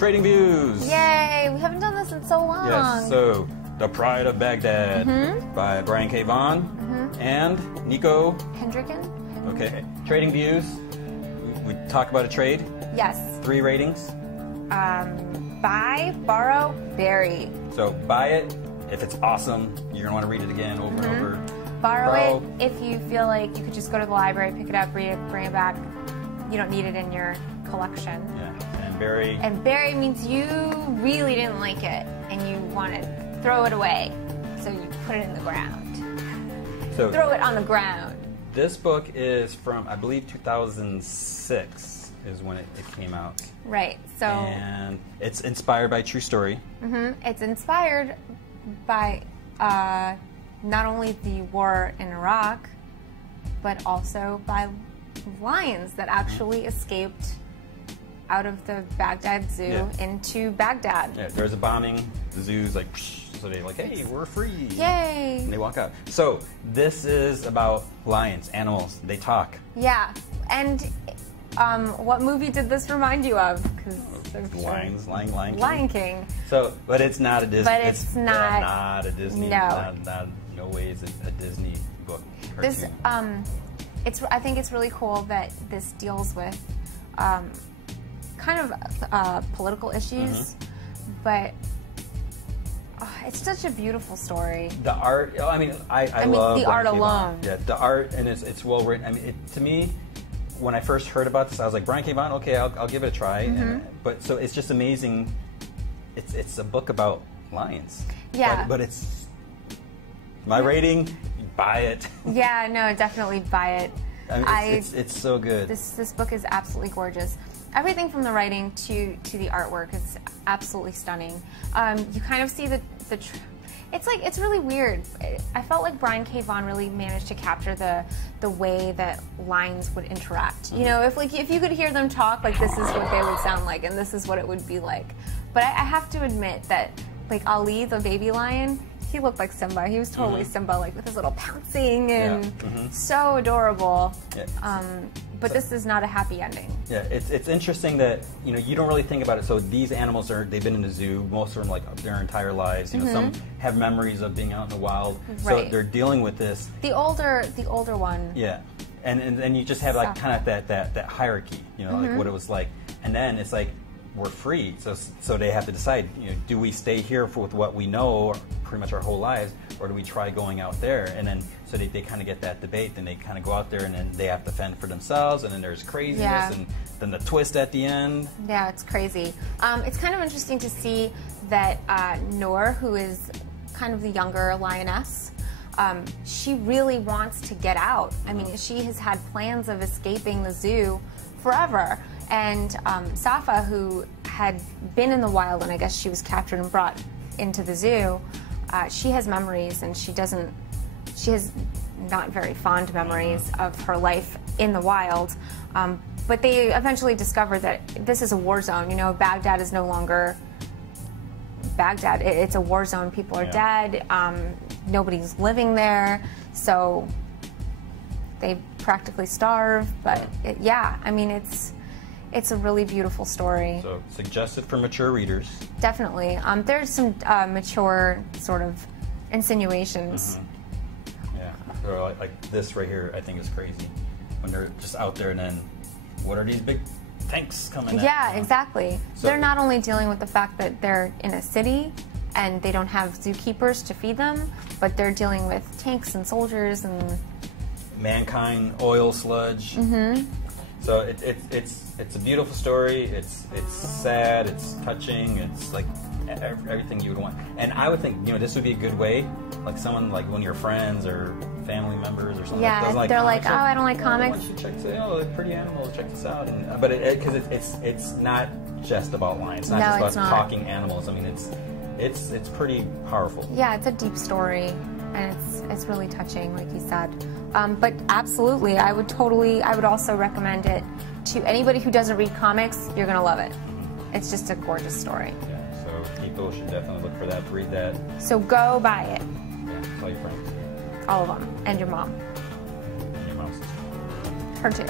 Trading Views. Yay! We haven't done this in so long. Yes, so The Pride of Baghdad by Brian K. Vaughan and Nico Hendricken? Okay. Trading Views. We talk about a trade. Yes. 3 ratings. Buy, borrow, bury. So buy it if it's awesome. You're gonna want to read it again over and over. Borrow it if you feel like you could just go to the library, pick it up, read it, bring it back. You don't need it in your collection. Yeah. And bury. And bury means you really didn't like it and you want to throw it away. So you put it in the ground. So throw it on the ground. This book is from, I believe, 2006 is when it came out. Right. So. And it's inspired by a true story. It's inspired by not only the war in Iraq, but also by lions that actually escaped out of the Baghdad Zoo into Baghdad. Yeah, there's a bombing. The zoo's like, so they're like, hey, we're free. Yay! And they walk out. So this is about lions, animals. They talk. Yeah. And what movie did this remind you of? Lion King. So, but it's not a Disney. But it's not a Disney. No. No way is it a Disney book. This, I think it's really cool that this deals with kind of political issues, but it's such a beautiful story. The art, I mean, I love the art alone. Yeah, the art, and it's well written. I mean, to me, when I first heard about this, I was like, Brian K. Vaughan, okay, I'll give it a try. But so it's just amazing. It's a book about lions. Yeah. But it's my rating. Buy it. Yeah, no, definitely buy it. I mean, it's so good. This book is absolutely gorgeous. Everything from the writing to the artwork is absolutely stunning. You kind of see it's really weird. I felt like Brian K. Vaughan really managed to capture the way that lions would interact. You know, if you could hear them talk, like this is what they would sound like, and this is what it would be like. But I have to admit that, like Ali, the baby lion, he looked like Simba. He was totally Simba, like with his little pouncing and so adorable. Yeah. But this is not a happy ending. Yeah, it's interesting that you don't really think about it. So these animals they've been in the zoo most of them like their entire lives. You know, some have memories of being out in the wild. So they're dealing with this. The older one. Yeah, and then you just have like kind of that hierarchy. You know, like what it was like, and then it's like we're free. So they have to decide. Do we stay here with what we know pretty much our whole lives, or do we try going out there? And then so they kind of get that debate, and they kind of go out there, and then they have to fend for themselves, and then there's craziness, and then the twist at the end. Yeah, it's crazy. It's kind of interesting to see that Noor, who is kind of the younger lioness, she really wants to get out. I mean, she has had plans of escaping the zoo forever. And Safa, who had been in the wild, and I guess she was captured and brought into the zoo, she has memories, and she has not very fond memories of her life in the wild. But they eventually discover that this is a war zone. You know, Baghdad is no longer Baghdad. It's a war zone. People are dead. Nobody's living there. So they practically starve. But yeah, I mean, it's a really beautiful story. So suggested for mature readers. Definitely. There's some mature sort of insinuations. Yeah. Or like this right here, I think is crazy. When they're just out there, and then what are these big tanks coming at? Yeah, exactly. So they're not only dealing with the fact that they're in a city and they don't have zookeepers to feed them, but they're dealing with tanks and soldiers and mankind, oil sludge. So it's a beautiful story. It's sad. It's touching. It's like everything you would want. And I would think this would be a good way, like someone like one of your friends or family members or something. Yeah, like they're like, oh, I don't like comics. Why don't you check this out? Oh, pretty animals. Check this out. And but because it's not just about lions. It's not just about talking animals. I mean, it's pretty powerful. Yeah, it's a deep story, and it's really touching, like you said. But absolutely, I would also recommend it to anybody who doesn't read comics. You're gonna love it. It's just a gorgeous story. Yeah, so people should definitely look for that, read that. So go buy it. Yeah, tell your friends. All of them, and your mom. And your mom's sister. Her too.